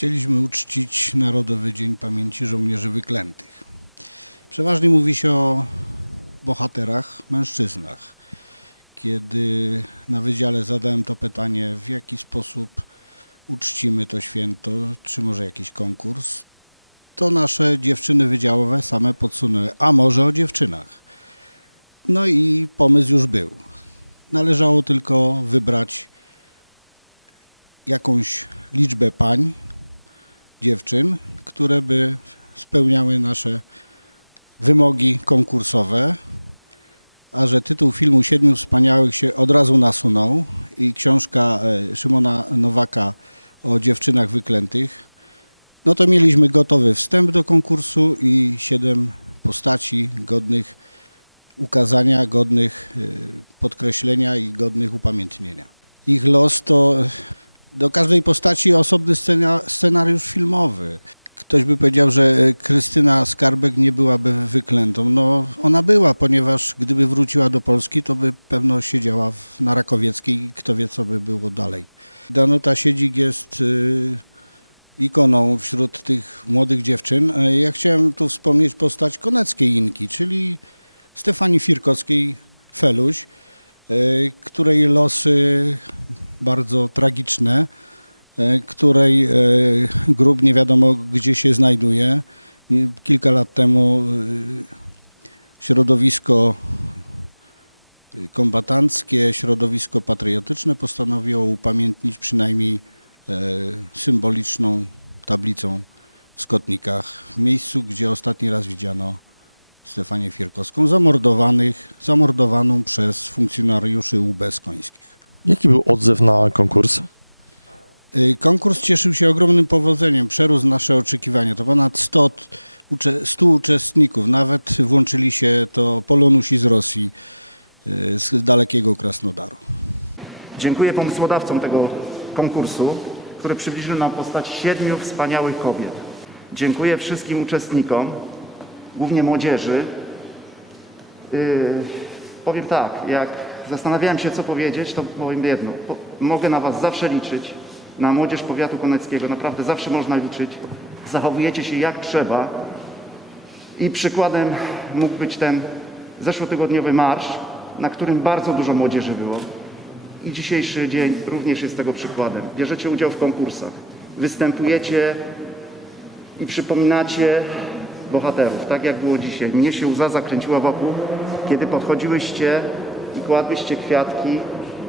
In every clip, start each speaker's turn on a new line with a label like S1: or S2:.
S1: Chcieliśmy uczcić Narodowy Dzień Pamięci Żołnierzy Wyklętych. Przeważnie mówi się o bohaterach, mężczyznach. Kiedy na wydziale zadałem to pytanie, w jaki sposób uczcimy to święto, czy może jakiś konkurs, to nasze dziewczyny wydziałowe same podsunęły, a może o dziewczynach. No i pomysł już był. Należało tylko wybrać jakąś liczbę pań, dziewczyn, które by spełniały nasze wymogi konkursowe, a że tytuł filmu Siedmiu Wspaniałych się od razu nasunął i książka e, Szymona Nowaka o dziewczynach wyklętych, no to mieliśmy gotowy wstęp do konkursu i siedem postaci godnych ukazania, godnych e, podkreślenia i godnych upamiętnienia. Ich los to do każdej postaci osobny scena, scenariusz filmowy. Ktoś by powiedział, że e, Krystyna Skarbek nie byłaby wyklętą. No, ona była, ponieważ gdyby wróciła do Polski, to by pewno siedziała w, na Rakowieckiej i kto wie, co by było dalej. Danuta Siedzik jest y, ikoną wśród tych młodych dziewczyn. E, Ja chciałem tu wspomnieć postać koneckiej Inki, czyli Stefanii Firkowskiej-Feluś, e, której losy bardzo tragiczne, e, której e, grób nie wiadomo gdzie się znajduje. Kilka lat temu e, środowisko kombatanckie, środowisko patriotyczne postanowiło upamiętnić przynajmniej symboliczną tablicą w Skotnikach, w miejscu, gdzie ostatni raz widziano Stefanię Fierkowską, zamordowanych, zamordowaną przez funkcjonariuszy UB skońskich.
S2: Jaki był odzew na konkurs?
S1: Y, Konkurs cieszył się ogromnym powodzeniem, przerósł nasze oczekiwania. To ponad 100, t- ucze- 100 uczestników, nawet włączyli się to Polonusi z Rosji, y, z dalekiego Krasnodaru.
S3: Dziękuję pomysłodawcom tego konkursu, który przybliżył nam postać siedmiu wspaniałych kobiet. Dziękuję wszystkim uczestnikom, głównie młodzieży. Yy, powiem tak, jak zastanawiałem się, co powiedzieć, to powiem jedno. Po, mogę na Was zawsze liczyć, na młodzież powiatu koneckiego, naprawdę zawsze można liczyć. Zachowujecie się jak trzeba. I przykładem mógł być ten zeszłotygodniowy marsz, na którym bardzo dużo młodzieży było. I dzisiejszy dzień również jest tego przykładem. Bierzecie udział w konkursach, występujecie i przypominacie bohaterów, tak jak było dzisiaj. Mnie się łza zakręciła wokół, kiedy podchodziłyście i kładłyście kwiatki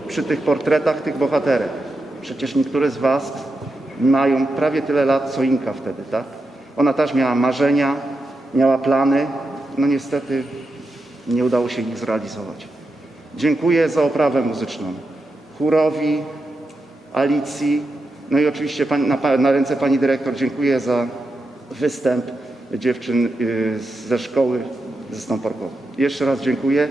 S3: przy tych portretach tych bohaterek. Przecież niektóre z Was mają prawie tyle lat co Inka wtedy, tak? Ona też miała marzenia, miała plany, no niestety nie udało się ich zrealizować. Dziękuję za oprawę muzyczną. Chórowi, Alicji, no i oczywiście na, na ręce pani dyrektor dziękuję za występ dziewczyn y, ze szkoły ze Stąparkowa. Jeszcze raz dziękuję.